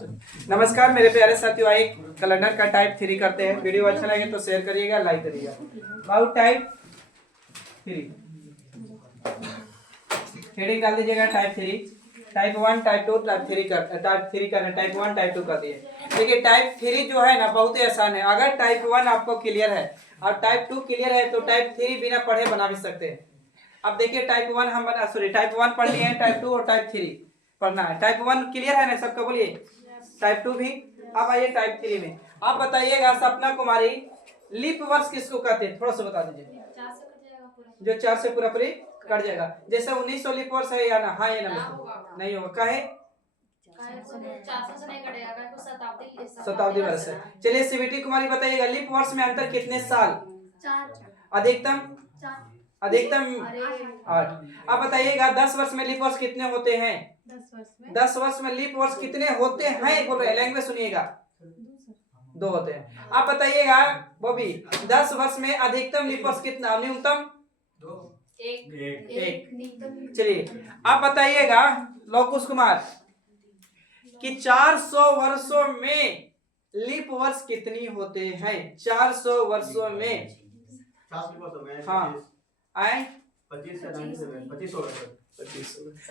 नमस्कार मेरे प्यारे साथियों, आइए कैलेंडर का टाइप 3 करते हैं। वीडियो अच्छा लगे तो शेयर करिएगा, लाइक करिएगा। अबाउट टाइप 3 हेडिंग डाल दीजिएगा टाइप 3, टाइप 1, टाइप 2, टाइप 3 कर टाइप 1, टाइप 2 कर दिए। देखिए टाइप 3 जो है ना बहुत ही आसान है। अगर टाइप 1 आपको क्लियर है और टाइप 2 क्लियर है तो टाइप 3 बिना पढ़े बना भी सकते हैं। अब देखिए टाइप 1 हम बना टाइप 1 पढ़ लिए हैं, टाइप 2 और टाइप 3 पढ़ना है। टाइप 1 क्लियर है ना सबको, बोलिए। टाइप 2 भी। अब आइए टाइप 3 में। आप बताइएगा सपना कुमारी, लीप वर्ष किसको कहते हैं, थोड़ा सा बता दीजिए। जो 4 से पूरा पूरी कट जाएगा, जैसे 1900 लीप वर्ष है या ना? हाँ या ना? नहीं होगा, काहे? 400 से नहीं कटेगा, शताब्दी वर्ष है। चलिए सीबीटी कुमारी बताइएगा, लीप वर्ष में अंतर कितने साल? 4। अधिकतम? 4। अधिकतम 8। 8। आप बताइएगा 10 वर्ष में लीप वर्ष कितने होते हैं? 10 वर्ष में लीप वर्ष कितने होते हैं? बोल रहे लैंग्वेज सुनिएगा। 2 होते हैं। आप बताइएगा बॉबी, 10 वर्ष में अधिकतम लीप वर्ष कितना, न्यूनतम? 1। चलिए आप बताइएगा लौकुश कुमार कि 400 वर्षों में लीप वर्ष कितनी होते हैं? 400 वर्षों में। हाँ आए 25।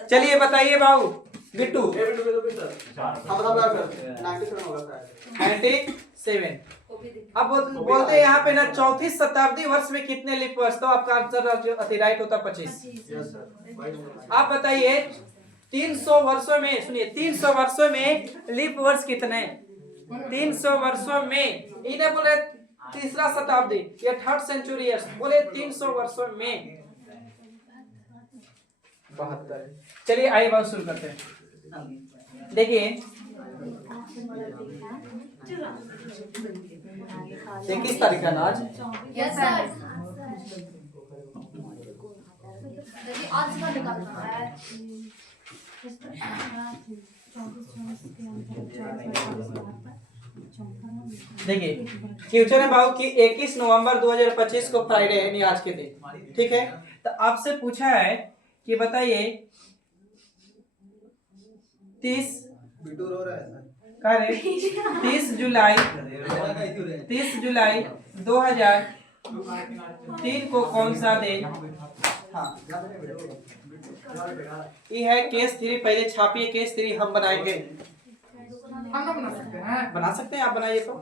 चलिए बताइए बाबू बिट्टू। 97। अब बोलते हैं यहाँ पे ना 34 शताब्दी वर्ष में कितने लीप वर्ष, तो आपका आंसर राइट होता 25। आप बताइए 300 वर्षों में, सुनिए 300 वर्षों में लीप वर्ष कितने? 300 वर्षों में, इन्हें बोले तीसरा शताब्दी या थर्ड सेंचुरी, बोले 300 वर्षों में 72। चलिए आइए बात शुरू करते हैं। देखिए 21 तारीख है ना आज? Yes sir. आज का निकालना है। देखिए फ्यूचर है बाबू की 21 नवंबर 2025 को फ्राइडे है, नहीं आज के दिन, ठीक है। तो आपसे पूछा है कि बताइए 30 जुलाई 2003 को कौन सा दिन? हाँ ये है केस 3, पहले छापिए केस 3 हम बनाएंगे। बना सकते हैं, आप बनाइए तो।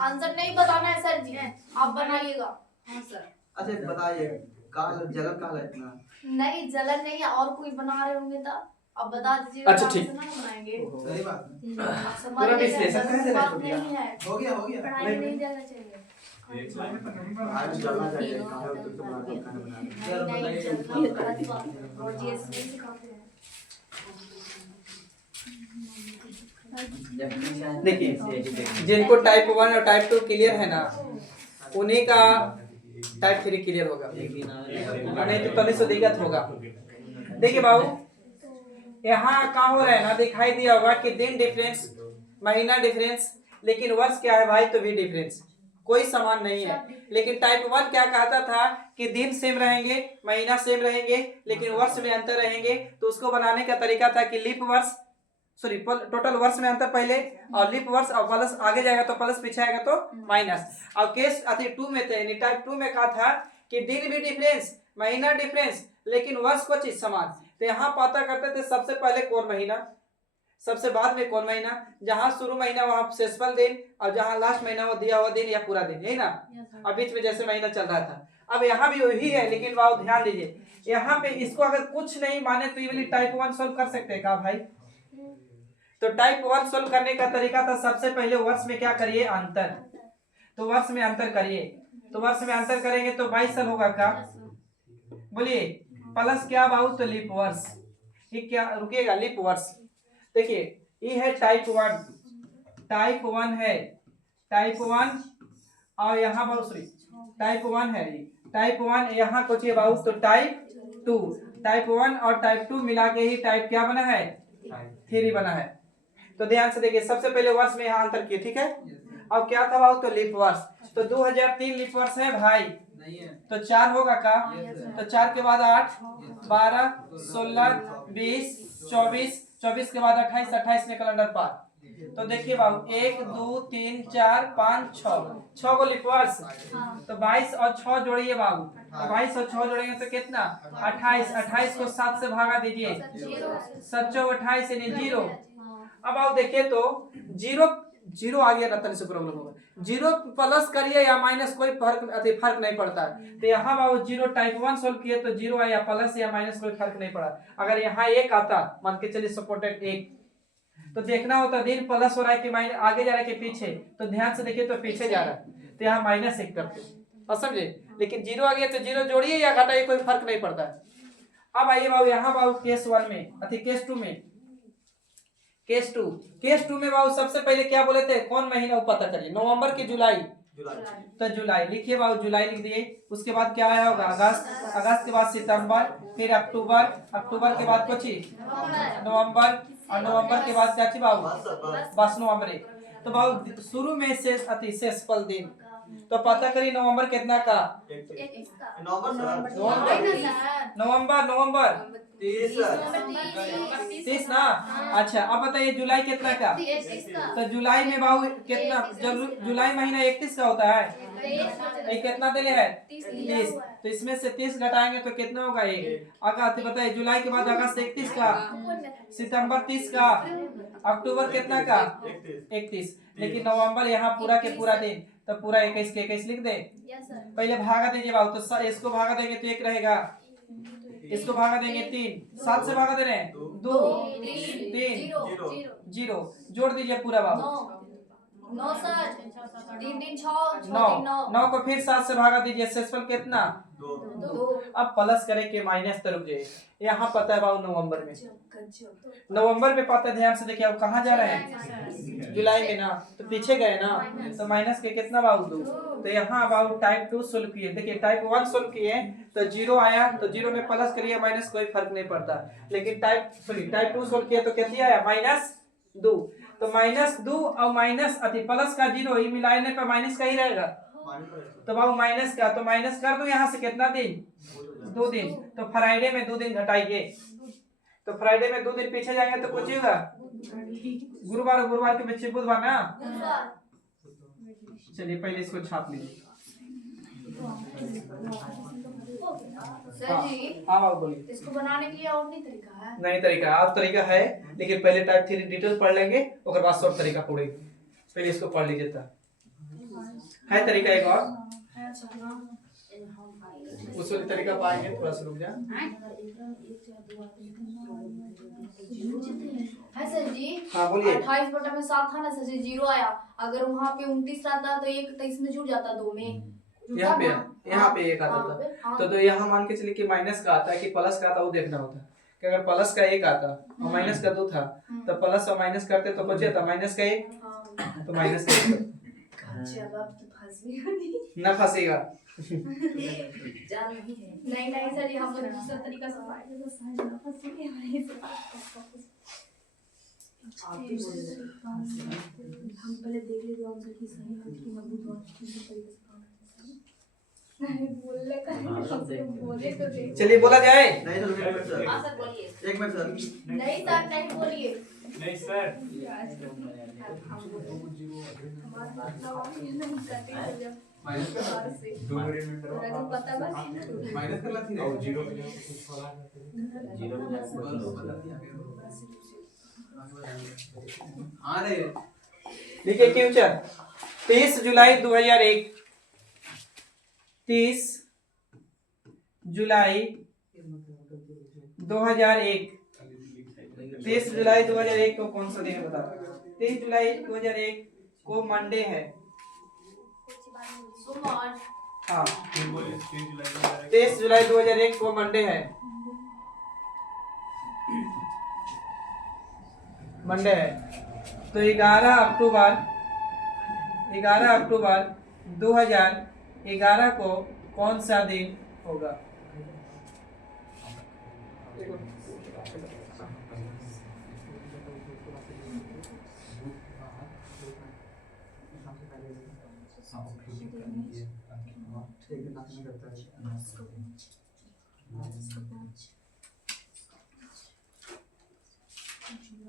आंसर नहीं बताना है सर जी, आप बनाइएगा। हाँ सर। अच्छा बताइए, जलन काल है इतना? नहीं जलन नहीं है, और कोई बना रहे होंगे तो अब बता दीजिएगा। अच्छा ठीक, ना बनाएंगे। सही बात है। पूरा विश्लेषण कर देना बात नहीं है, हो गया पढ़ाई में नहीं जाना चाहिए। आज जलना चाहिए, कहां है तुझसे बड़ा खाना बना। नहीं जलना गलत बात है, और जीएस नहीं सिखाते हैं। देखिए जिनको टाइप 1 और टाइप 2 क्लियर है ना, उन्हीं का टाइप 3 क्लियर होगा, नहीं तो तनिक से दिक्कत होगा। देखिए बाबू यहाँ क्या हो रहा है ना, दिखाई दिया होगा कि दिन डिफरेंस, महीना डिफरेंस, लेकिन वर्ष क्या है भाई, तो भी डिफरेंस, कोई समान नहीं है। लेकिन टाइप 1 क्या कहता था कि दिन सेम रहेंगे, महीना सेम रहेंगे, लेकिन वर्ष में अंतर रहेंगे। तो उसको बनाने का तरीका था कि लीप वर्ष, सॉरी टोटल वर्ष में अंतर पहले, और लीप वर्ष, और प्लस आगे जाएगा तो प्लस, पीछे आएगा तो माइनस। और केस अति 2 में थे, यानी टाइप 2 में कहा था कि दिन भी डिफरेंस, महीना डिफरेंस, लेकिन वर्ष को चीज समान। तो यहाँ पता करते थे सबसे पहले कौन महीना, सबसे बाद में कौन महीना, जहां शुरू महीना वहां शेषफल दिन, और जहां लास्ट महीना वो दिया हुआ दिन या पूरा दिन, यही ना। और बीच में जैसे महीना चल रहा था। अब यहाँ भी वही है, लेकिन बाबू ध्यान दीजिए यहाँ पे इसको अगर कुछ नहीं माने तो ये वाली टाइप 1 सोल्व कर सकते हैं क्या भाई? तो टाइप 1 सोल्व करने का तरीका था, सबसे पहले वर्ष में क्या करिए, अंतर। तो वर्ष में अंतर करिए, तो वर्ष में अंतर करेंगे तो 22 साल होगा क्या, बोलिए। प्लस क्या बाबू, तो लीप वर्ष, ये क्या रुकिएगा, लीप वर्ष। देखिए ये है टाइप 1, टाइप 1 है, टाइप 1, और यहाँ बाबू सॉरी टाइप 1 है, टाइप 1 यहाँ कुछ बाबू, तो टाइप 2, टाइप 1 और टाइप 2 मिला के ही टाइप क्या बना है, 3 बना है। तो ध्यान से देखिए सबसे पहले वर्ष में यहाँ अंतर किए, ठीक है। अब क्या था बाबू, तो लीप वर्ष। तो 2003 लीप वर्ष है भाई, तो 4 होगा का, तो 4 के बाद 8, 12, 16, 20, 24, 24 के बाद 28, 28 में कैलेंडर पार। तो देखिए बाबू 1 2 3 4 5 6 को लिखवर्स। तो 22 और 6 जोड़िए बाबू, तो 22 और 6 जोड़ेंगे तो कितना 28, 28 को 7 से भागा दीजिए, 7 चौक 28 यानी 0। अब आप देखिए तो जीरो आ गया रतन से प्रॉब्लम होगा, जीरो प्लस करिए या माइनस कोई फर्क नहीं पड़ता है। तो यहाँ बाबू जीरो टाइप 1 सोल्व किए तो जीरो आया, प्लस या माइनस कोई फर्क नहीं पड़ा। अगर यहाँ एक आता, मान के चलिए सपोर्टेड 1, तो देखना होता दिन प्लस हो रहा है कि माइनस, आगे जा रहा है कि पीछे, तो ध्यान से देखिए तो पीछे जा रहा है, तो यहाँ -1 करते और समझे। लेकिन जीरो आ गया तो जीरो जोड़िए या घटाइए कोई फर्क नहीं पड़ता है। अब आइए बाबू यहाँ बाबू केस 1 में अति केस 2 में, केस टू में बाबू सबसे पहले क्या बोले थे, कौन महीना वो पता करिए, नवंबर की जुलाई, तो जुलाई लिखिए बाबू, जुलाई लिख दिए। उसके बाद क्या आया होगा अगस्त, अगस्त के बाद सितंबर, फिर अक्टूबर, अक्टूबर के बाद कुछ नवंबर, और नवंबर के बाद क्या थी बाबू बस नवंबर। तो बाबू शुरू में शेष अति शेष पल दिन, तो पता करिए नवंबर कितना का, नवंबर 30 ना। अच्छा अब बताइए जुलाई कितना का, तो जुलाई में बाबू कितना, जुलाई महीना 31 का होता है, ये कितना दिले है 30, तो इसमें से 30 घटाएंगे तो कितना होगा ये अगस्त। बताइए जुलाई के बाद अगस्त 31 का, सितंबर 30 का, अक्टूबर कितना का 31, लेकिन नवंबर यहाँ पूरा के पूरा दिन, तो पूरा 21 के 21 लिख दे। पहले भागा दीजिए बाबू, तो इसको भागा देंगे तो 1 रहेगा, इसको भागा देंगे 3, 7 से भागा दे रहे हैं 2 3 0, जोड़ दीजिए पूरा बाबू 9 को फिर 7 से भागा दीजिए, शेषफल कितना 2। अब प्लस करें कि माइनस, तो रुक जाइए, यहाँ पता है बाबू नवंबर में, नवंबर में पता है, ध्यान से देखिए अब कहाँ जा रहे हैं जुलाई में ना, तो पीछे गए ना, तो माइनस के कितना बाबू 2। तो यहाँ बाबू टाइप 2 सोल्व किए, देखिए टाइप 1 सोल्व किए तो 0 आया, तो 0 में प्लस करिए माइनस कोई फर्क नहीं पड़ता, लेकिन टाइप 2 सोल्व किए तो कितना आया -2। तो -2 और माइनस अति प्लस का 0 ही मिलाने पर माइनस का ही रहेगा, तो बाबू माइनस का, तो माइनस कर दो यहाँ से कितना दिन 2 दिन, तो फ्राइडे में 2 दिन घटाइए, तो फ्राइडे में 2 दिन पीछे जाएंगे तो कुछ होगा गुरुवार, गुरुवार के बच्चे बुधवार ना। चलिए पहले इसको छाप लीजिए। हाँ बाबू बोलिए। इसको बनाने के लिए और नहीं तरीका है? नहीं तरीका, आप तरीका है, लेकिन पहले टाइप 3 डिटेल पढ़ लेंगे, उसके बाद सब तरीका पढ़ेंगे, पहले इसको पढ़ लीजिए था। है तरीका एक और, उस वाले तरीका पाएंगे, थोड़ा सा रुक जा। है सर जी। हाँ बोलिए। 28/7 था ना सर जी, 0 आया, अगर वहाँ पे 29 रहता तो 1 23 में जुड़ जाता, 2 में यहाँ पे एक आता था, तो यहाँ मान के चलिए कि माइनस का आता है कि प्लस का आता, वो देखना होता कि अगर प्लस का 1 आता और माइनस का 2 था, तो प्लस और माइनस करते तो बचे था माइनस का 1, तो माइनस का 1 ना फंसेगा। नहीं सर जी, हम दूसरा तरीका से हम पहले देख लेते आंसर की सही है कि मैं बोले तो चलिए बोला जाए। नहीं सर, हाँ सर बोलिए। एक मिनट सर, नहीं सर नहीं बोलिए। नहीं सर, पता माइनस कर लाती है, जीरो आ रहे। देखिए फ्यूचर 30 जुलाई 2001, 30 जुलाई 2001, 30 जुलाई 2001 को कौन सा दिन है बता। 30 जुलाई 2001 को मंडे है। हाँ 30 जुलाई 2001 को मंडे है, मंडे है। तो 11 अक्टूबर 2011 को कौन सा दिन होगा?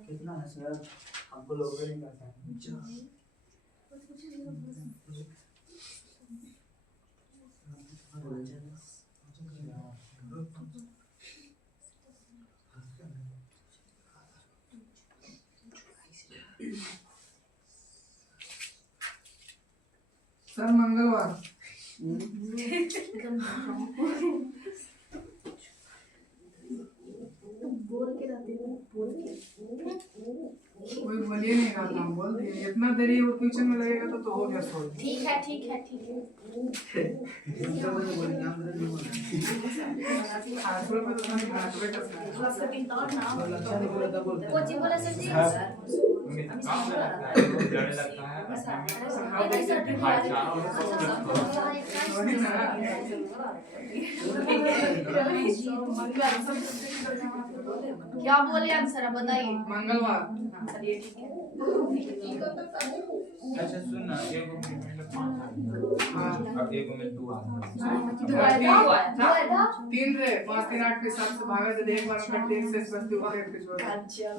कितना है सर? हमको लोग नहीं करता है। सर मंगलवार बोल के रहते हो, बोल के। कोई बोलिए नहीं रहा था, बोल दिए इतना देरी वो ट्यूशन में लगेगा तो हो गया सॉल्व। ठीक है, ठीक है, ठीक है। आजकल में तो नहीं ग्रेजुएट है। थोड़ा सा बिंदास ना। कोची बोला सर जी? डर लगता है क्या बोले आप सर बताइए। मंगलवार चलिए ठीक है। अच्छा सुन ना एक मिनट 5 अब एक मिनट 2 आ दुआ 3 रे 5 3 8 के हिसाब से भागा दे एक बार में 1 से बस दो एक के छोड़। अच्छा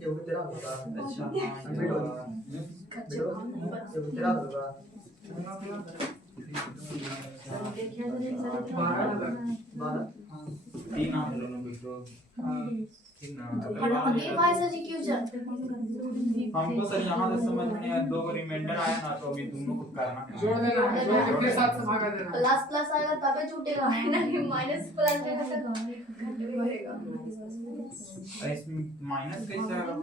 ये वो तेरा होगा। अच्छा बेटो ये तेरा होगा। 12 3 आप दोनों बिट्रो 3 ना ये भाई सर जी क्यों चल? हमको सर यहाँ से समझ में नहीं आया 2 को रिमाइंडर आया ना तो अभी दोनों को करना है जोड़ देना जोड़ के साथ से भागा देना। प्लस प्लस आएगा तबे छूटेगा, है ना कि माइनस प्लस देगा तो बढ़ेगा। अरे इसमें माइनस कैसे आएगा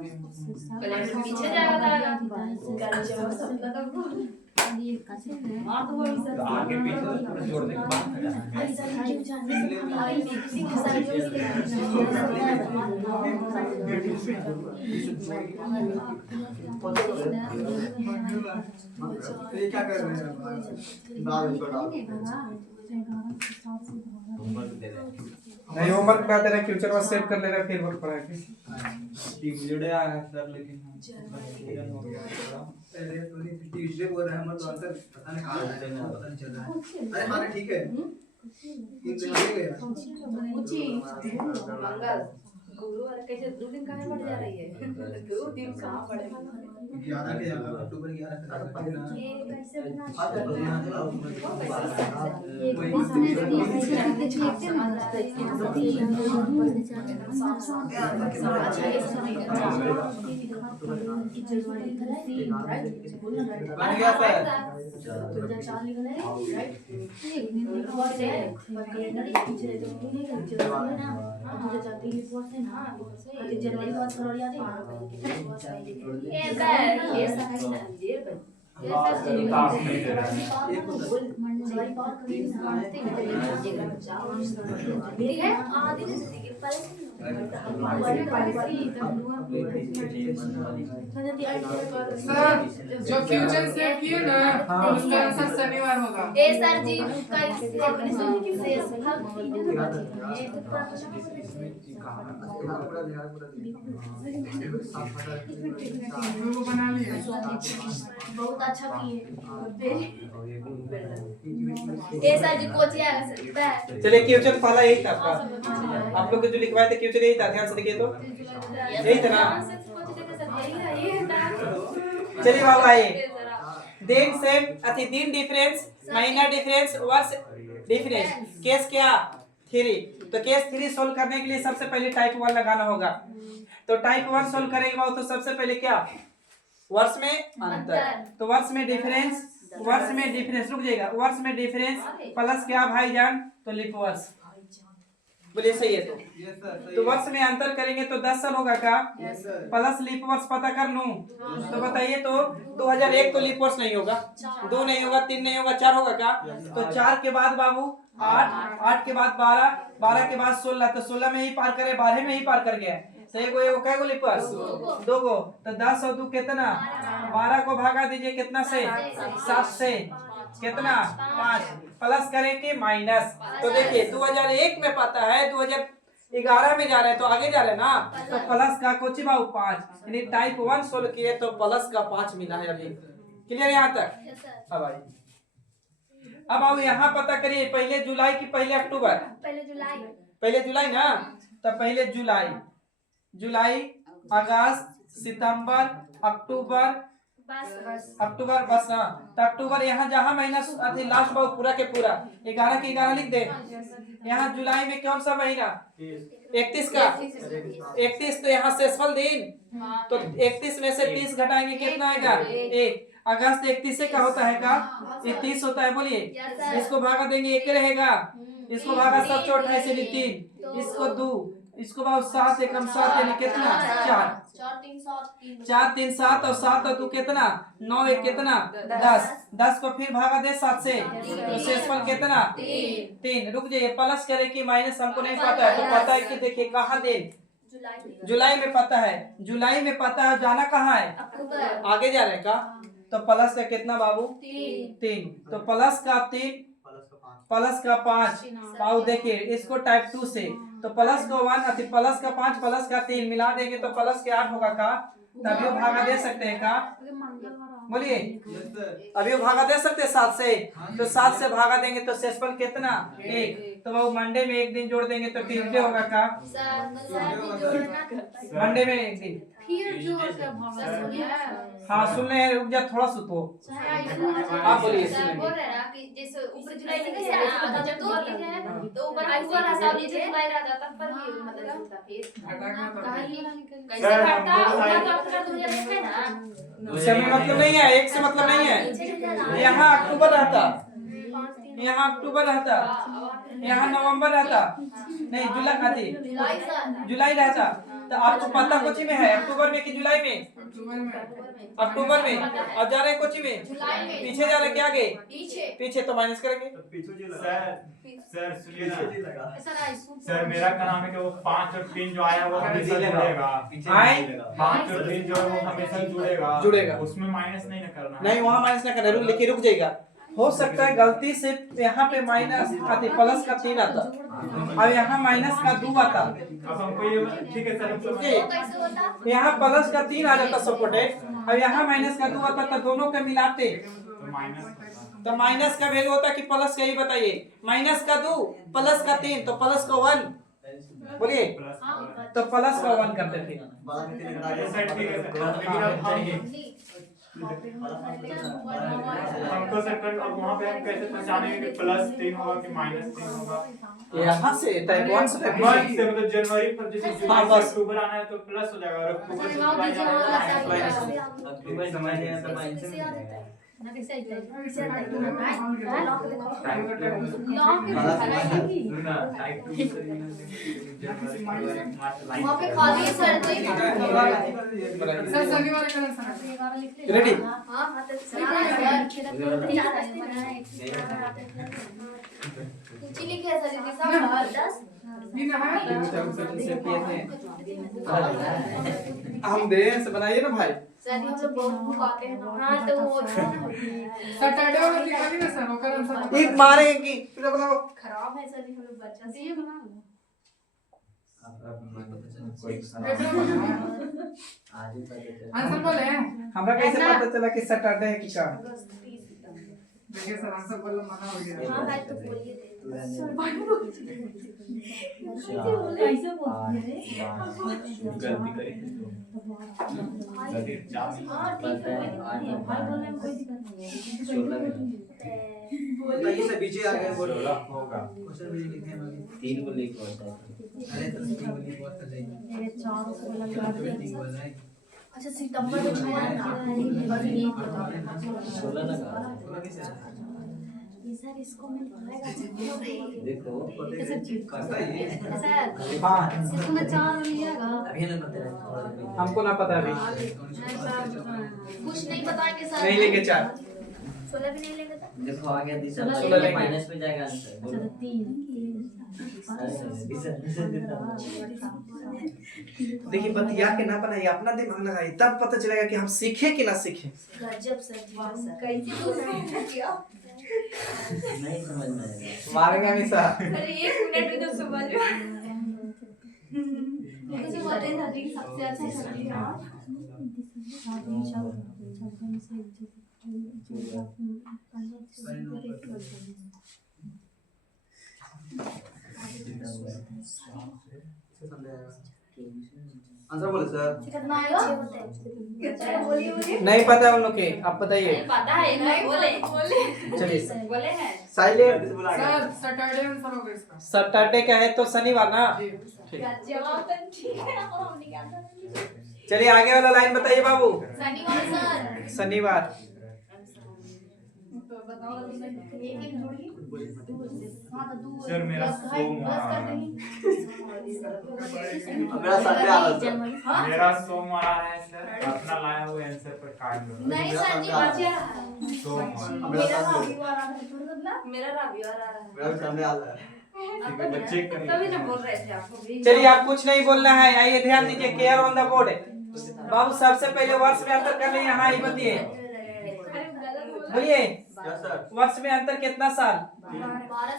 पहले पीछे जाएगा तो मार तो वही सर। तो आगे पीछे तो थोड़ा जोड़ने के बाद में जाना है ऐसा क्यों जाने अभी किसी के साथ जोड़ ये क्या कर रहे हैं? दाल छोड़ा। नहीं होमवर्क में आते रहे फ्यूचर में सेव कर ले रहे फिर वक्त पढ़ा के ट्यूसडे आया सर लेकिन कंफ्यूजन हो गया थोड़ा अरे तो नहीं ट्यूसडे बोल रहे हैं हम तो आंसर पता नहीं कहाँ है पता नहीं चल रहा है। अरे हाँ ठीक है। 3 दिन हो गए यार। मंगल गुरु और कैसे 2 दिन कहाँ बढ़ जा रही है? 2 दिन कहाँ बढ़ेगा? 11 के अक्टूबर 11 के ये कैसे बना? बन गया सर। 2004 लिखा है, राइट? जनवरी के बाद फरवरी आ जाएगा। ये ऐसा है ना ये किताब नहीं दे रहा है मंडली पार करी ना आते हैं ठीक है आधे से पहले सर जो फ्यूचर सेव किए ना उसका आंसर शनिवार होगा। ए सर जी का वो बना लिया बहुत अच्छा किए ए सर जी कोचिंग आएगा सर चलिए क्वेश्चन पहला यही था आपका। आप लोग के जो लिखवाए थे क्वेश्चन यही था, ध्यान से देखिए तो यही था ना। चलिए बाबू आइए। दिन सेम अति दिन डिफरेंस, महीना डिफरेंस, वर्ष डिफरेंस, केस क्या 3। तो केस 3 सोल्व करने के लिए सबसे पहले टाइप 1 लगाना होगा। तो टाइप 1 सोल्व करेंगे बाबू तो सबसे पहले क्या वर्ष में अंतर। तो वर्ष में डिफरेंस रुक जाएगा, वर्ष में डिफरेंस प्लस क्या भाईजान तो लीप वर्ष बोलिए सही है। तो वर्ष में अंतर करेंगे तो 10 साल होगा का प्लस लीप वर्ष पता कर लूं तो बताइए। तो 2001 तो लीप वर्ष नहीं होगा, 2 नहीं होगा, 3 नहीं होगा, 4 होगा का। तो 4 के बाद बाबू 8, 8 के बाद 12, 12 के बाद 16, तो 16 में ही पार करे, 12 में ही पार कर गया। तो एगो क्या लीप वर्ष 2 गो। तो 10 और 2 कितना 12 को भागा दीजिए कितना से 7 से कितना 5 प्लस करेंगे माइनस। तो देखिए 2001 में पता है 2011 में जा रहे हैं तो आगे जा रहे हैं ना। तो प्लस का कोची बाबू 5 यानी टाइप 1 सोल्व किए तो प्लस का 5 मिला है अभी। क्लियर यहाँ तक? अब आइए अब आओ यहाँ पता करिए पहले जुलाई की पहले अक्टूबर। पहले जुलाई पहले जुलाई ना, तो पहले जुलाई, जुलाई, अगस्त, सितंबर, अक्टूबर, अक्टूबर बस ना, तो अक्टूबर यहाँ जहाँ महीना अथी लास्ट बार पूरा के पूरा 11 के 11 लिख दे। यहाँ जुलाई में कौन सा महीना 31 का, 31 तो यहाँ शेषफल दिन, तो 31 में से 30 घटाएंगे कितना आएगा 1। अगस्त 31 से क्या होता है का 30 होता है, बोलिए इसको भागा देंगे 1 रहेगा, इसको भागा 7 चौट है 3, इसको 2, इसको भाग 7 एकम 7 यानी कितना 4, 4 3 7 और 7 और 2 कितना 9 1 कितना 10, 10 को फिर भागा दे 7 से, तो शेषफल कितना 3। रुक जाइए, प्लस करे कि माइनस हमको नहीं पता है, तो पता है कि देखिए कहाँ दे, जुलाई में पता है, जुलाई में पता है, जाना कहाँ है आगे जा रहे का, तो प्लस का कितना बाबू 3, तो प्लस का 3 प्लस का 5 बाबू देखिए इसको टाइप 2 से, तो प्लस का 1 अति प्लस का 5 प्लस का 3 मिला देंगे तो प्लस के 8 होगा का, तभी भागा दे सकते हैं का, बोलिए अभी भागा दे सकते हैं 7 से, तो 7 से भागा देंगे तो शेषफल कितना 1, तो वो मंडे में एक दिन जोड़ देंगे तो ट्यूसडे होगा का, मंडे में एक दिन हाँ सुन रहे हैं, रुक जा थोड़ा सुतो, आप बोलिए बोल रहे ना कि जैसे ऊपर जुलाई लिखे हैं ना, जब 2 लिखे हैं तो ऊपर अक्टूबर हिसाब नीचे जुलाई रहता, तब पर भी मतलब चलता, फिर कैसे घटता उतना तो अक्टूबर 2000 लिखे है ना, उससे मतलब नहीं है, एक से मतलब नहीं है, यहाँ अक्टूबर रहता, यहाँ अक्टूबर रहता, यहाँ नवंबर रहता, नहीं जुलाई रहता, तो आपको पता कोची में है अक्टूबर में कि जुलाई में, अक्टूबर में, अब जा रहे हैं कोची में, पीछे जा रहे क्या आगे पीछे, तो माइनस करेंगे। सर सुनिए ना सर, मेरा क्या नाम है कि वो 5 और 3 जो आया वो हमेशा जुड़ेगा, 5 और 3 जो है वो हमेशा जुड़ेगा, उसमें माइनस नहीं ना करना, नहीं वहाँ माइनस ना करना, रुक जाएगा, हो सकता है गलती से यहाँ पे माइनस आती प्लस का 3 आता, अब यहाँ माइनस का 2 आता, अब हमको ये ठीक है सर, यहाँ प्लस का 3 आ जाता सपोर्टेड, अब यहाँ माइनस का 2 आता, तो दोनों के मिलाते तो माइनस का वैल्यू होता कि प्लस का, ही बताइए माइनस का 2 प्लस का 3 तो प्लस का 1, बोलिए तो प्लस का 1 करते थे। हमको सर अब वहाँ पे हम कैसे पहचानेंगे कि +3 होगा कि -3 होगा, यहाँ से टाइप 1 से टाइप 1 से मतलब जनवरी पर जैसे जुलाई से अक्टूबर आना है तो प्लस हो जाएगा, और अक्टूबर से जुलाई अक्टूबर समझ लेना तो माइनस में जाएगा, वहाँ पे खाली सर शनिवार का रेडी, लिखे हैं सर सब 10 हम दे से बनाइए ना भाई, सर हम लोग बहुत बुक आते हैं ना, हाँ तो वो सैटरडे वाला दिखानी ना सर, ओकर आंसर एक मारेंगे कि फिर बनाओ, खराब है सर हम लोग बच्चा से ये बना लो, आंसर बोले हमरा कैसे पता चला कि सैटरडे है कि क्या, देखिए सर आंसर बोलना मना हो गया, हाँ भाई तो बोलिए ऐसे बोलते हैं गलती करी तो ये सब पीछे आ गए, बोलो होगा क्वेश्चन भी लिखे हैं बाकी 3 को लिख होता है, अरे तो 3 को लिख बात कर लेंगे, अच्छा सितंबर में 16 ना सर इसको मैं पढ़ाएगा देखो सर हाँ इसको मैं 4 लिएगा, अभी ना पता हमको ना पता अभी, कुछ नहीं बताएंगे सर, नहीं लेंगे 4, 16 भी नहीं लेंगे तो देखो आ गया दिसंबर 16 में माइनस में जाएगा आंसर, बोलो देखिए बतिया के ना बनाइए, अपना दिमाग लगाइए, तब पता चलेगा कि हम सीखे कि ना सीखे। गजब सर कैसे दूसरा किया, नहीं समझ में आएगा, मारेंगे हमेशा, अरे 1 मिनट में तो समझ में कैसे बोलते हैं नदी सबसे अच्छा सब्जी है, आंसर बोले सर। कितना आएगा? नहीं पता उन लोग के, आप बताइए। पता है नहीं बोले चलिए बोले हैं साइलेंट। सर सैटरडे आंसर होगा इसका। सैटरडे का है तो शनिवार ना। जी। जवाब तो ठीक है हम नहीं जानते चलिए आगे वाला लाइन बताइए बाबू। शनिवार सर शनिवार तो बताओ एक एक जोड़िए हां तो दो सर, मेरा सोमवार। मेरा संडे आ रहा है सर। हां मेरा सोमवार आ रहा है सर, अपना लाया हुआ आंसर पर काट लो। नहीं सर जी बचा रहा है सोमवार मेरा रविवार आ रहा है मतलब मेरा रविवार आ रहा है मेरा भी संडे आ रहा है। ठीक है, तो चेक करिए। तभी ना बोल रहे थे आपको भी चलिए आप कुछ नहीं बोलना है, आइए ध्यान दीजिए, केयर ऑन द बोर्ड। बाबू सबसे पहले वर्ष में अंतर करने यहाँ ही बताइए, बोलिए यस सर। वर्ष में अंतर कितना साल?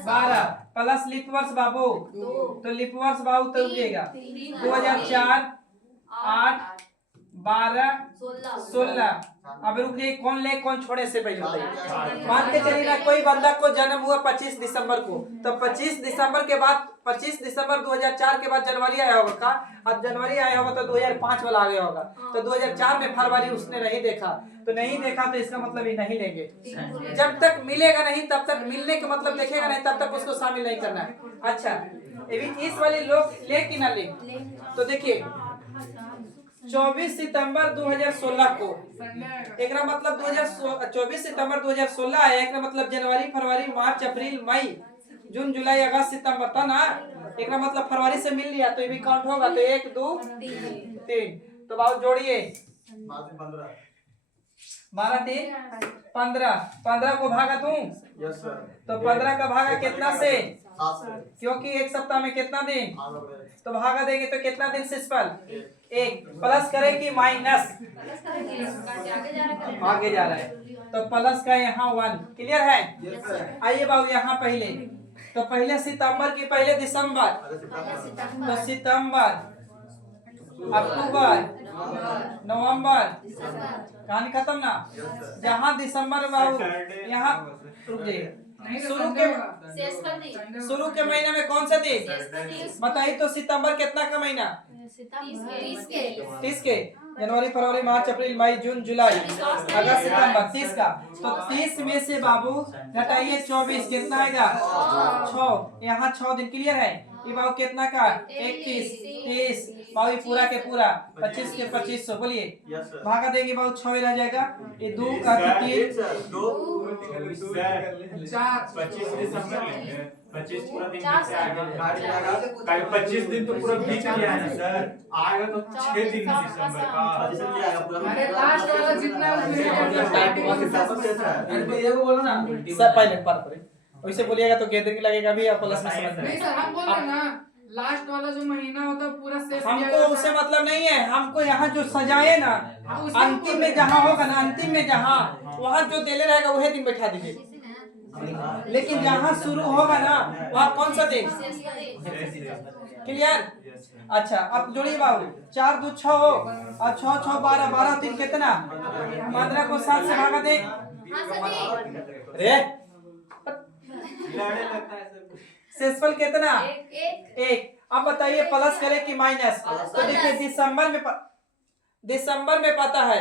12 प्लस लीप वर्ष बाबू, तो लीप वर्ष बाबू तो रुकिएगा 2004 8 12 16। अब रुक जाइए, कौन ले कौन छोड़े से पहले बताइए। मान के चलिए ना कोई बंदा को जन्म हुआ 25 दिसंबर को, तो 25 दिसंबर के बाद 25 दिसंबर 2004 के बाद जनवरी आया होगा का, अब जनवरी आया होगा तो 2005 वाला आ गया होगा, तो 2004 में फरवरी उसने नहीं देखा, तो नहीं देखा तो इसका मतलब ये नहीं लेंगे। जब तक मिलेगा नहीं तब तक, मिलने का मतलब देखेगा नहीं तब तक उसको शामिल नहीं करना है। अच्छा ये भी इस वाली लोग ले कि ना ले, तो देखिए 24 सितंबर 2016 को, एक मतलब 24 सितंबर 2016 है, एक मतलब जनवरी फरवरी मार्च अप्रैल मई जून जुलाई अगस्त सितंबर था ना, एक मतलब फरवरी से मिल लिया तो ये भी काउंट होगा, तो 1 2 3, तो बाबू जोड़िए 12 3 15, 15 को भागा दूं यस सर। तो 15 का भागा कितना से, 7 से। क्योंकि एक सप्ताह में कितना दिन, तो भागा देंगे तो कितना दिन सिस्पल 1, प्लस करें कि माइनस, आगे जा रहा है तो प्लस का यहाँ 1, क्लियर है। Yes sir. आइए बाबू यहाँ पहले, तो पहले सितंबर की पहले दिसंबर, तो सितंबर अक्टूबर नवंबर, कहानी खत्म ना। जहाँ दिसंबर बाबू यहाँ रुक जाइए, शुरू के महीने में कौन सा दिन बताइए, तो सितंबर कितना का महीना, 30 के, जनवरी फरवरी मार्च अप्रैल मई जून जुलाई अगस्त सितंबर 30 का, तो 30 में से बाबू घटाइए 24, कितना आएगा 6, यहाँ 6 दिन, क्लियर है। ये बाबू कितना का 31 30, बाबू पूरा के पूरा 25 के 2500, बोलिए भागा देंगे बाबू 6 रह जाएगा, ये 2 का 3 25 दिसंबर 25 पूरा दिन से आएगा, 25 दिन तो पूरा बीत गया है ना सर, आएगा तो 6 दिन दिसंबर का। अरे लास्ट वाला जितना बोलो ना सब पहले पर करें, वैसे बोलिएगा तो गैदरिंग लगेगा भी, आप प्लस में समझ नहीं में। सर हम बोल रहे हैं ना, लास्ट वाला जो महीना होता है पूरा शेष दिया हमको जाता उससे है। मतलब नहीं है, हमको यहाँ जो सजाए ना, अंतिम में जहाँ होगा ना, अंतिम में जहाँ वहाँ जो देले रहेगा वही दिन बैठा दीजिए, लेकिन जहाँ शुरू होगा ना वहाँ कौन सा दिन, क्लियर। अच्छा अब जोड़िए बाबू, 4 2 6 हो और 6 6 12, 12 3 कितना, 15 को 7 से भागा दे, अरे शेषफल कितना, 1। अब बताइए प्लस करें कि माइनस, तो देखिए दिसंबर में पता है,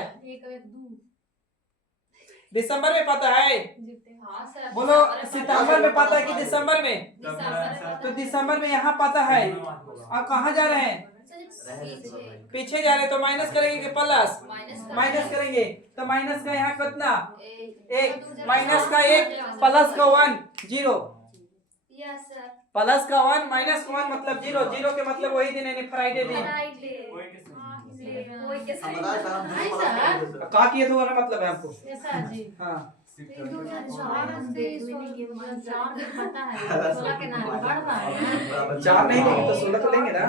दिसंबर में पता है, बोलो सितंबर में पता है कि दिसंबर में, तो दिसंबर में यहाँ पता है। अब कहाँ जा रहे हैं, पीछे जा रहे हैं, तो माइनस करेंगे कि प्लस, माइनस करेंगे तो माइनस का यहाँ कितना 1, माइनस का 1, प्लस का 1 0, प्लस का 1 माइनस का 1 मतलब 0, 0 के मतलब वही दिन है फ्राइडे दिन। का किए तो मतलब है हमको, हाँ चार नहीं लेंगे तो 16 तो लेंगे ना।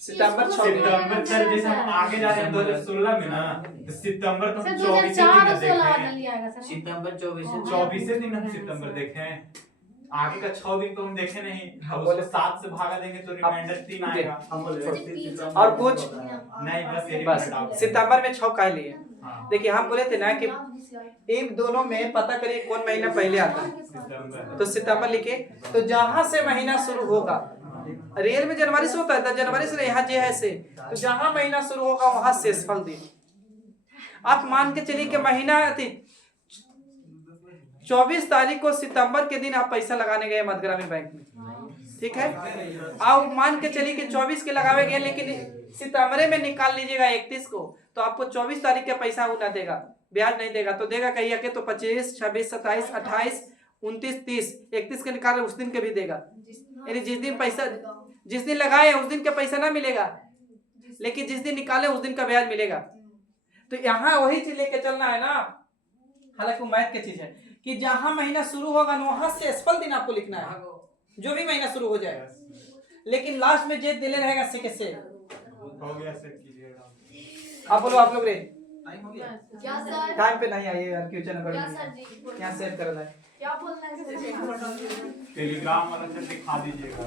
सितंबर 6 सितंबर सर, जैसे हम आगे जा रहे हैं 2016 में ना, तो सितंबर तो 24 दिन देखे, सितंबर 24 24 दिन हम सितंबर देखे हैं, आगे का 6 दिन तो हम देखे नहीं, अब उसको 7 से भागा देंगे तो रिमाइंडर 3 आएगा। और कुछ नहीं बस यही बस डाउट है। सितंबर में 6 का लिए हाँ। देखिए हम बोले थे ना कि इन दोनों में पता करिए कौन महीना पहले आता है, सितंबर। तो सितंबर लिखे। तो जहां से महीना शुरू होगा, रियल में जनवरी से होता है, तो जनवरी से यहाँ जे है से, तो जहां महीना शुरू होगा वहां शेषफल दिन। आप मान के चलिए कि महीना 24 तारीख को सितंबर के दिन आप पैसा लगाने गए मध्य ग्रामीण बैंक में, ठीक है। आप मान के चलिए कि 24 के लगावे गए, लेकिन सितंबर में निकाल लीजिएगा 31 को, तो आपको 24 तारीख का पैसा वो ना देगा, ब्याज नहीं देगा। तो देगा कहिए के तो 25, 26, 27, 28, 29, 30, 31 के निकाल उस दिन के भी देगा। यानी जिस दिन पैसा, जिस दिन लगाए उस दिन का पैसा ना मिलेगा, लेकिन जिस दिन निकाले उस दिन का ब्याज मिलेगा। तो यहाँ वही चीज लेके चलना है ना, हालांकि वो मैथ की चीज है कि जहां महीना शुरू होगा ना वहां से शेषफल दिन आपको लिखना है, जो भी महीना शुरू हो जाए, लेकिन लास्ट में जे दिले रहेगा से कैसे हो गया सेट कीजिएगा। आप बोलो, आप लोग रे टाइम हो गया। क्या सर? टाइम पे नहीं आइए यार, क्वेश्चन क्या सर जी? यहाँ सेव कर रहा है। क्या बोलना है सर? टेलीग्राम वाला से दिखा दीजिएगा।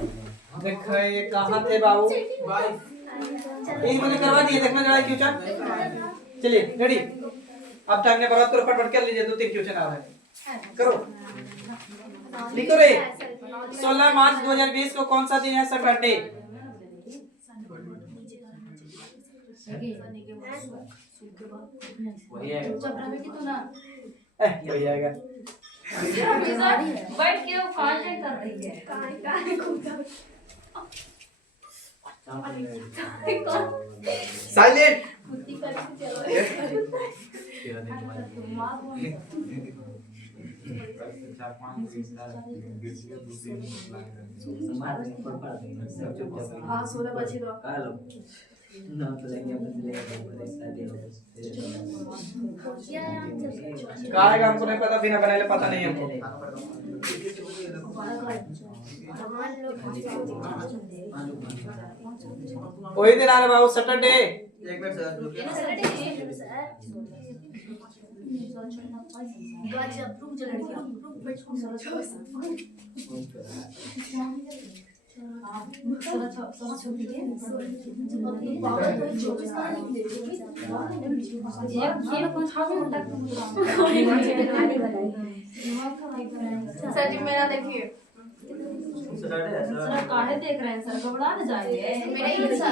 देखो ये कहाँ थे बाबू, बाय। यही मैंने करवा दिए, देखना जरा क्वेश्चन। चलिए रेडी, अब टाइम ने बर्बाद करो, फटफट कर लीजिए, 2-3 क्वेश्चन आ रहे हैं, करो लिखो रे। 16 मार्च 2020 को कौन सा दिन है सैटरडे? वही है। वही आएगा। बैठ के वो कॉल नहीं कर रही है। साइलेंट। हाँ 16 बजे तो ना तो लेंगे कहाँ आएगा हमको नहीं पता, बिना बनाए पता नहीं हमको। वही दिन आ रहा बाबू सैटरडे। एक मिनट सर, रुकिए। सर जी मेरा देखिए, सैटरडे है सर। सर काहे देख रहे हैं सर, घबरा न जाएंगे। मेरा ही सर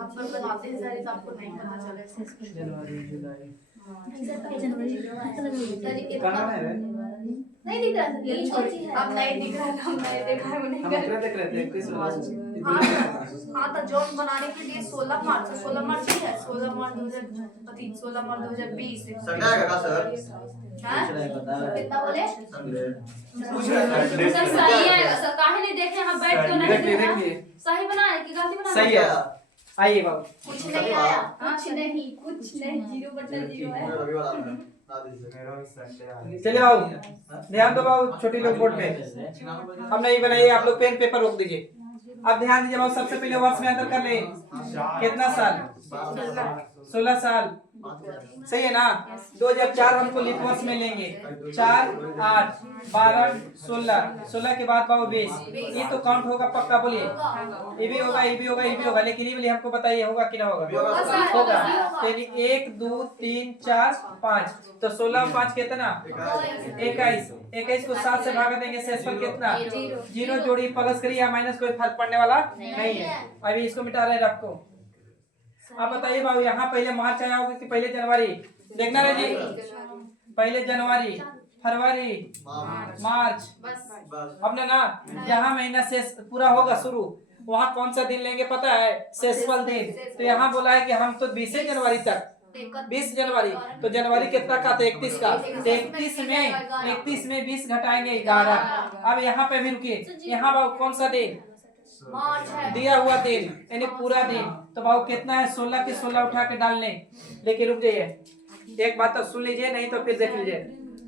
आप पर बताते हैं सर, आपको नहीं पता चले। जनवरी जुलाई सर जी कहाँ है रे? नहीं दिख रहा सर, ये छोटी है। अब नहीं दिख रहा था, मैं देखा है वो नहीं हम कर। अपना देख रहे थे 31 हाँ तो जोन बनाने के लिए 16 मार्च ही है। 16 मार्च 2020। संडे आएगा का सर? हाँ? कितना बोले? संडे। सर सही है सर, काहे नहीं देखे यहाँ बैठ क्यों नहीं देखिए देखे? देखिए सही बनाए कि गलती बनाए? सही है। आइए बाबू, कुछ नहीं आया, कुछ नहीं, 0/0 है। रविवार आ रहा है, ना दीजिए। मेरा भी संडे आ गया। चलिए बाबू ध्यान दो बाबू, छोटी लोग बोर्ड पे अब नहीं बनाइए, आप लोग पेन पेपर रोक दीजिए। अब ध्यान दीजिए बाबू, सबसे पहले वर्ष में अंतर कर ले, कितना साल? 16 साल, सही है ना। 2004 हमको लीप वर्ष में लेंगे, 4, 8, 12, 16 के बाद बाबू 20, ये तो काउंट होगा पक्का, बोलिए। ये भी होगा, ये भी होगा, ये भी होगा, लेकिन ये वाली हमको बताइए होगा कि ना होगा? होगा। तो 1, 2, 3, 4, 5, तो 16 और 5 कितना? 21। 21 को 7 से भागा देंगे, शेषफल कितना? 0 जोड़ी प्लस करिए या माइनस, कोई फर्क पड़ने वाला नहीं है। अभी इसको मिटा रहे हैं आपको। आप बताइए बाबू, यहाँ पहले मार्च आया होगा कि पहले जनवरी? देखना रहे जी, पहले जनवरी, फरवरी, मार्च, अपने ना जहाँ महीना शेष पूरा होगा शुरू, वहाँ कौन सा दिन लेंगे पता है? शेषफल दिन। तो यहाँ बोला है कि हम तो 20 जनवरी तक, 20 जनवरी, तो जनवरी कितना का? तो 31 का। तो 31 में 20 घटाएंगे 11। अब यहाँ पे भी रुकिए, यहाँ बाबू कौन सा दिन मार्च है, दिया हुआ दिन, यानी पूरा दिन, तो बाबू कितना है? 16 के 16 उठा के डाल लें। लेकिन रुक जाइए, एक बात तो सुन लीजिए, नहीं तो फिर देख लीजिए,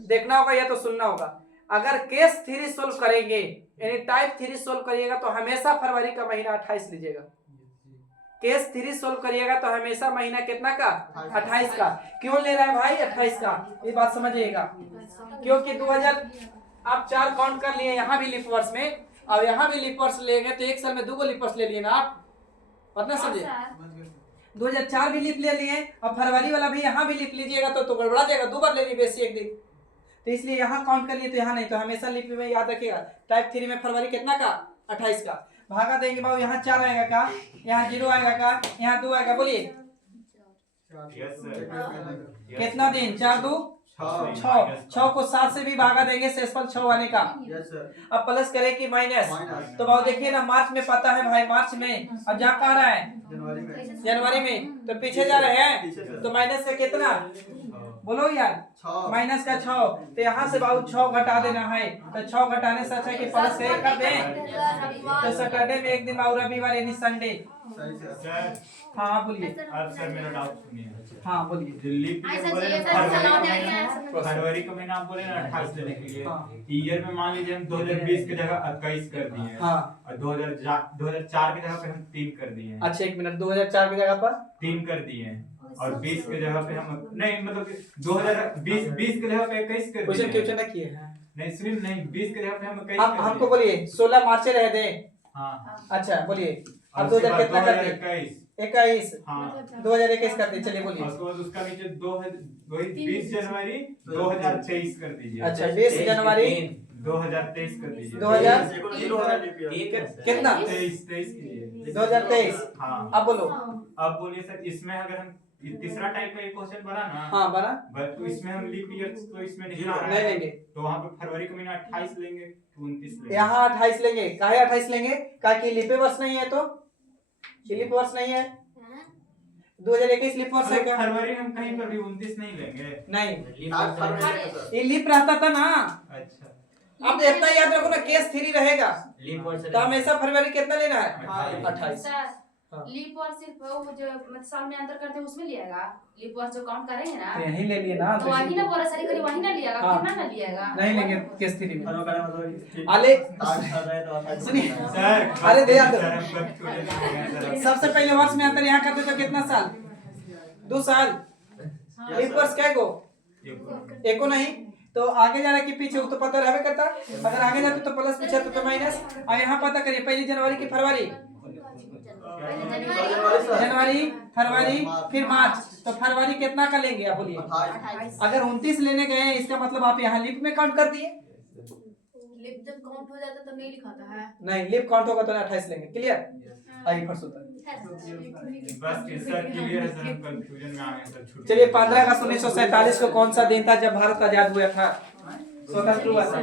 देखना होगा या तो सुनना होगा। अगर केस 3 सोल्व करेंगे, यानी टाइप 3 सोल्व करिएगा, तो हमेशा फरवरी का महीना 28 लीजिएगा। केस 3 सोल्व करिएगा तो हमेशा महीना कितना का? 28 का। क्यों ले रहा है भाई 28 का? ये बात समझिएगा, क्योंकि 2000 आप 4 काउंट कर लिए यहाँ भी लीप वर्ष में, अब यहाँ भी लीप वर्ष लेंगे तो एक साल में 2 लीप वर्ष ले लिए ना आप, पता समझे? 2004 भी लिप ले लिए और फरवरी वाला भी यहाँ भी लिप लीजिएगा तो गड़बड़ा जाएगा, 2 बार ले ली बेसी एक दिन, तो इसलिए यहाँ काउंट कर लिए तो यहाँ नहीं, तो हमेशा लिप में याद रखिएगा। टाइप 3 में फरवरी कितना का 28 का, भागा देंगे बाबू, यहाँ 4 आएगा का, यहाँ 0 आएगा का, यहाँ 2 आएगा, बोलिए कितना दिन, 4 2 6 को 7 से भी भागा देंगे, शेषफल 6 आने का। अब प्लस करें कि माइनस, तो बाबू देखिए ना मार्च में पता है भाई, मार्च में अब जा कहाँ रहा है जनवरी में, तो पीछे जा रहे हैं, तो माइनस का कितना बोलो यार, माइनस का 6, तो यहाँ से बाबू 6 घटा देना है, तो 6 घटाने से अच्छा है कि प्लस कर दें, तो सैटरडे में एक दिन बाबू रविवार यानी संडे। हाँ बोलिए। अब सर मेरा डाउट सुनिए। हाँ बोलिए। दिल्ली फरवरी का महीना आप बोले ना 28 लेने के लिए, ईयर में मान लीजिए हम 2020 की जगह 21 कर दिए, और 2004 की जगह पे हम 3 कर दिए। अच्छा एक मिनट, 2004 की जगह पर 3 कर दिए, और 20 की जगह पे हम नहीं, मतलब 2020 की जगह पे 21 कर दिए। क्वेश्चन ना किए नहीं सुनिए, नहीं 20 की जगह पे हम 21 आप हमको बोलिए 16 मार्च रह दे। हाँ अच्छा बोलिए, अब 2000 कितना कर दिए, 21 2021 कर दिए, चलिए बोलिए। उसके बाद उसका नीचे 20 जनवरी 2023 कर दीजिए। अच्छा 20 जनवरी 2023 कर दीजिए। 2000 कितना 23 कीजिए 2023। हाँ अब बोलो। अब बोलिए सर, इसमें अगर हम तीसरा टाइप का एक क्वेश्चन बना ना, हाँ बना, तो इसमें हम लीप ईयर तो इसमें नहीं नहीं लेंगे, तो वहाँ पे फरवरी का महीना 28 लेंगे, 29 लेंगे। यहाँ 28 लेंगे, काहे 28 लेंगे, काहे लिपे वर्ष नहीं है, तो लिप वर्ष नहीं है, 2021 लिप वर्ष है क्या? फरवरी हम कहीं पर भी 29 नहीं लेंगे, नहीं ये लिप रहता था ना। अच्छा अब इतना याद रखो ना, केस 3 रहेगा, तो हमेशा फरवरी कितना लेना है 28। हाँ। लीप वर्ष सिर्फ वो जो मतलब साल में अंतर करते हैं उसमें लिएगा, लीप वर्ष जो काउंट करेंगे ना, तो यही ले लिए ना, तो वही ना बोला सही करी, वही ना लिएगा, हाँ। कितना ना लिएगा, नहीं लेंगे केस 3 में। अरे सुनिए सर, अरे दे यार, सर सबसे पहले वर्ष में अंतर यहाँ करते तो कितना साल, 2 साल, लिप वर्ष क्या को एको नहीं, तो आगे जाना कि पीछे तो पता रहबे करता, अगर आगे जाते तो प्लस पीछे तो माइनस। अब यहाँ पता करिए पहली जनवरी की फरवरी, जनवरी फरवरी फिर मार्च, तो फरवरी कितना का लेंगे आप बोलिए। अगर 29 लेने गए इसका मतलब आप यहाँ लिप में काउंट कर दिए, लिप जब काउंट हो जाता तो नहीं लिखाता है, नहीं लिप काउंट होगा तो 28 लेंगे, क्लियर। आइए फर्स्ट होता है, बस सर क्लियर है सर, हम कंफ्यूजन में आ गए सर। चलिए 15 अगस्त 1947 को कौन सा दिन था जब भारत आजाद हुआ था, स्वतंत्र हुआ था।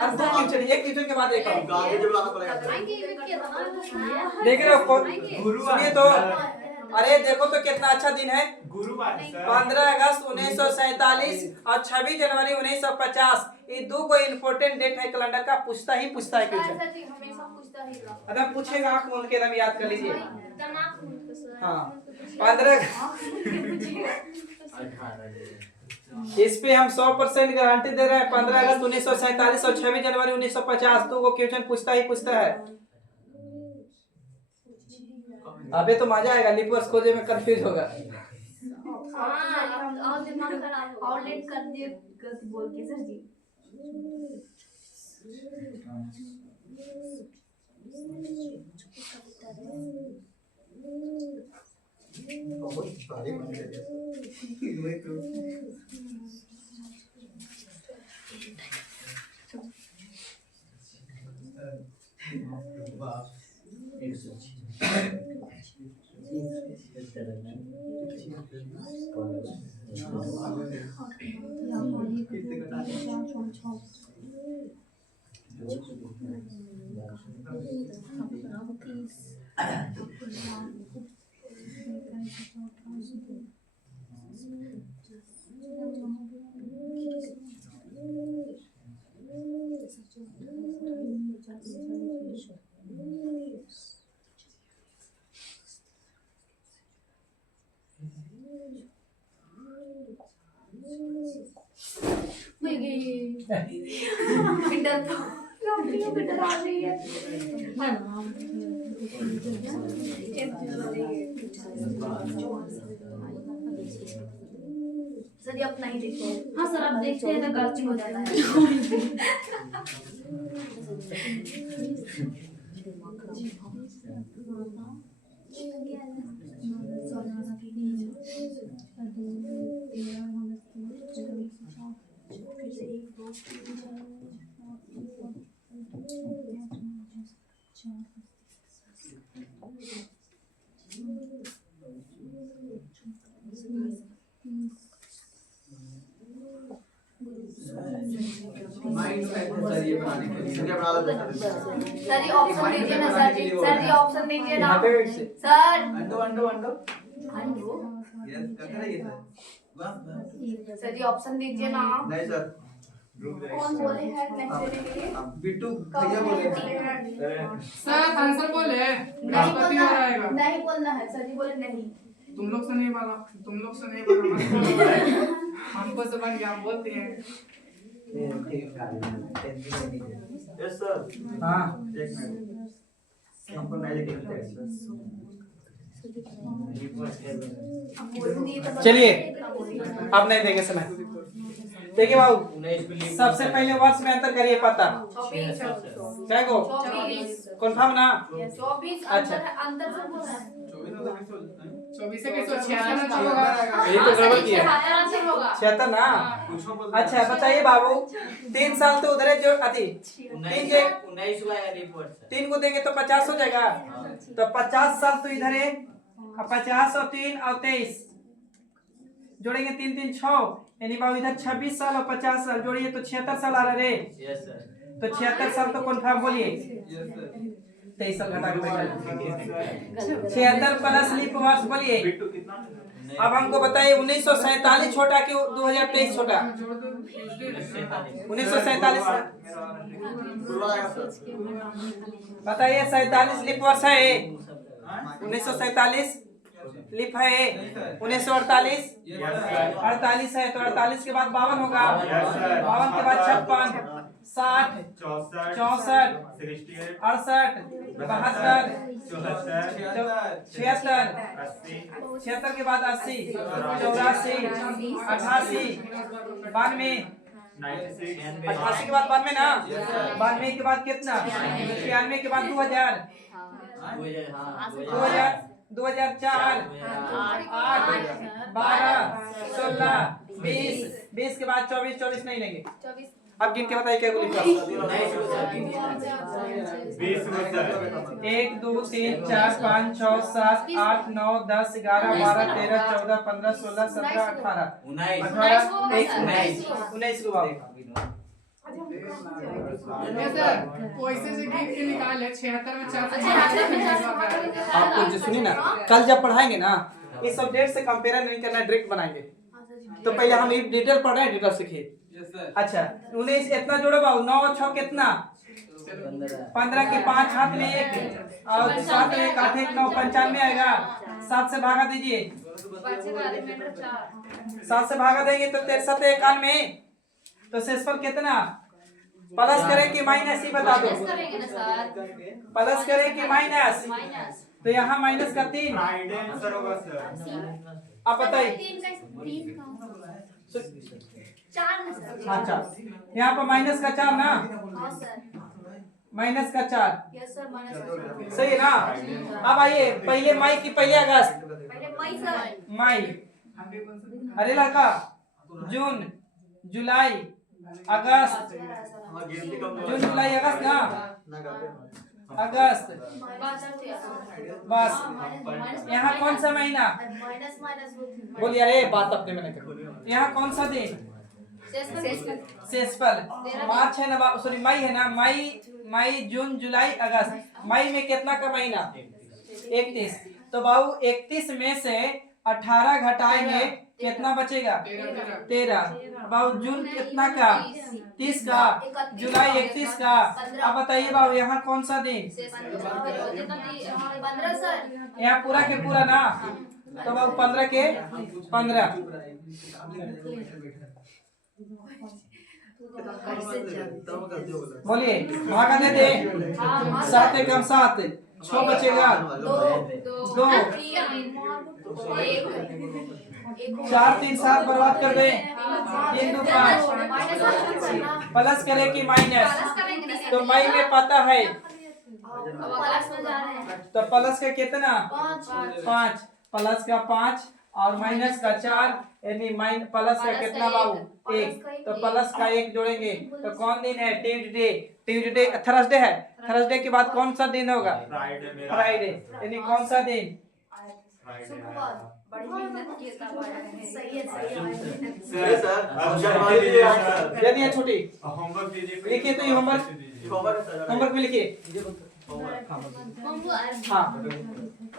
अब दो क्वेश्चन, एक क्वेश्चन के बाद एक और देख रहे हो, सुनिए तो, अरे देखो तो कितना अच्छा दिन है, गुरुवार सर, 15 अगस्त 1947 और 26 जनवरी 1950, ये 2 को इम्पोर्टेंट डेट है कैलेंडर का, पूछता है क्वेश्चन, एकदम पूछेगा, आंख मूंद के एकदम याद कर लीजिए। हाँ 15 इस पे हम 100% गारंटी दे रहे हैं। 15 अगस्त 1947 और 26 जनवरी 1950 2 को क्वेश्चन पूछता है। अबे तो मजा आएगा, लिप वर्ष खोजे में कंफ्यूज होगा। और दिमाग खराब हो, और लेट कर दिए गलती बोल के सर जी। बहुत भारी बन गया। सर ये अपना ही देखो। हाँ सर आप देखते हैं तो गलती हो जाता है। माइंड सर ये बनाने के लिए क्या बना देते हैं सर ये ऑप्शन दीजिए ना सर जी, सर ये ऑप्शन दीजिए ना यहाँ पे वेट से सर। अंडो यस करते रहिए सर बस सर जी ऑप्शन दीजिए ना। नहीं सर कौन बोले है नेक्स्ट देने के लिए? बिट्टू भैया बोले सर आंसर बोले बृहस्पति हो जाएगा। नहीं बोलना है सर जी, बोले नहीं। तुम लोग से नहीं बोला, तुम लोग से नहीं बोला, मत बोलो। हमको से बन गया, हम बोलते हैं। यस सर हाँ एक मिनट हमको नहीं लिखते चलिए अब नहीं देंगे समय। देखिए बाबू सबसे पहले वर्ष में अंतर करिए पता 24 क्या को 24 कन्फर्म ना 24 अच्छा। अंतर से बोल रहा है। 24 से 176 होगा। ये तो गड़बड़ किया आंसर होगा 76 ना। अच्छा बताइए बाबू 3 साल तो उधर है जो अति 3 को देंगे तो 50 हो जाएगा। तो 50 साल तो इधर है 50 और 3 और 23 जोड़ेंगे 3 3 6 यानी बाबू इधर 26 साल और 50 साल जोड़िए तो 76 साल आ रहा रे। तो 76 साल तो कन्फर्म बोलिए 23 साल घटा के बैठा 76 प्लस लीप वर्ष बोलिए। अब हमको बताइए 1947 छोटा कि 2023 छोटा? 1947 बताइए 47 लीप वर्ष है 1947 लीप है 1948 48 है तो 48 के बाद 52 होगा 52 के बाद 56 60 64 68 72 76 76 के बाद 80 84 88 92 88 के बाद 92 ना 92 के बाद कितना 96 के बाद 2000 2004 8 12 16 20 के बाद 24 नहीं लेंगे। अब गिन के बताइए क्या बोली 1 2 3 4 5 6 7 8 9 10 11 12 13 14 15 16 17 18 19 को पैसे से गिन के निकाले 76 में 4 आपको जो सुनी ना कल जब पढ़ाएंगे ना ये सब डेट से कंपेयर नहीं करना डायरेक्ट बनाएंगे। तो पहले हम डिटेल पढ़ रहे हैं डिटेल सीखिए। अच्छा 19 इतना जोड़ो बाबू 9 और 6 कितना 15 के 5 हाथ में 1 और 7 में 8 1 9 95 आएगा 7 से भागा दीजिए 7 से भागा देंगे तो 63 91 तो शेषफल कितना प्लस करें कि माइनस ही बता दो प्लस करें कि माइनस तो यहाँ माइनस का 3 आप बताइए अच्छा यहाँ पर माइनस का 4 ना माइनस का 4 सही है ना। अब आइए पहले मई की पहले अगस्त मई अरे लड़का जून जुलाई अगस्त जून जुलाई अगस्त ना अगस्त बस यहाँ कौन सा महीना बोलिए अरे बात अपने में करो। यहाँ कौन सा दिन शेषफल मार्च है ना सॉरी मई है ना मई जून जुलाई अगस्त मई में कितना का महीना 31 तो बाबू 31 में से 18 घटाएंगे कितना बचेगा 13 बाबू जून कितना का 30 का जुलाई 31 का। अब बताइए बाबू यहाँ कौन सा दिन यहाँ पूरा के पूरा ना तो बाबू 15 के 15 बोलिए भागा दे दे 7 एकम 7 6 बचेगा 2 4 3 7 बर्बाद कर दे 3 2 5 प्लस करे कि माइनस तो मई में पता है अब क्लास में जा रहे हैं। तो प्लस का कितना 5 प्लस का 5 और माइनस का 4 यानी प्लस का कितना बाबू 1 तो प्लस का 1 जोड़ेंगे तो कौन दिन है ट्यूसडे थर्सडे है थर्सडे के बाद कौन सा दिन होगा फ्राइडे यानी कौन सा दिन शुक्रवार। बड़ी मेहनत की सही है दे दिया छुट्टी होमवर्क दीजिए लिखिए तो ये होमवर्क में लिखिए होमवर्क हाँ